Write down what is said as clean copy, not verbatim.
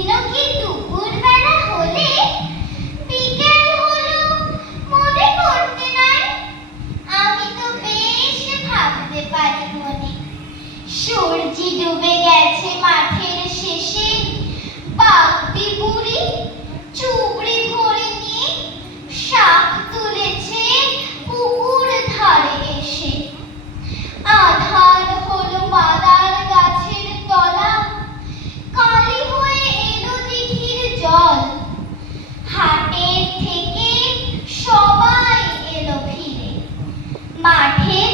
কি দুপুরবেলা হলে বিকেল হলো মনে করতে নাই। আমি তো বেশ ভাবতে পারি মনে। সূর্যি ডুবে গেছে মাঠের শেষে, বাগদি বুড়ি চুবড়ি ভরে নিয়ে শাক তুলেছে পুকুর ধারে এসে। আধার হলো মাদার গাছের তলা, কালি হয়ে এলো দিঘির জল। হাটের থেকে সবাই এলো ফিরে, মাঠের